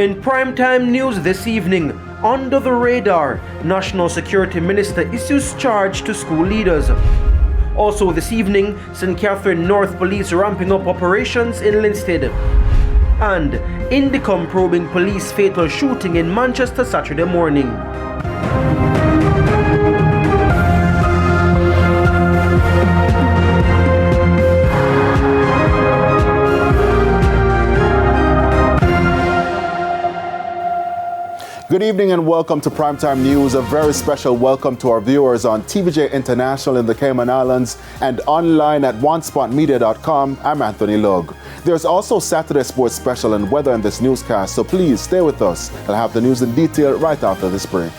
In primetime news this evening, under the radar, National Security Minister issues charge to school leaders. Also this evening, St. Catherine North Police ramping up operations in Linstead. And Indicom probing police fatal shooting in Manchester Saturday morning. Good evening and welcome to Primetime News. A very special welcome to our viewers on TVJ International in the Cayman Islands and online at onespotmedia.com. I'm Anthony Log. There's also Saturday Sports Special and weather in this newscast, so please stay with us. I'll have the news in detail right after this break.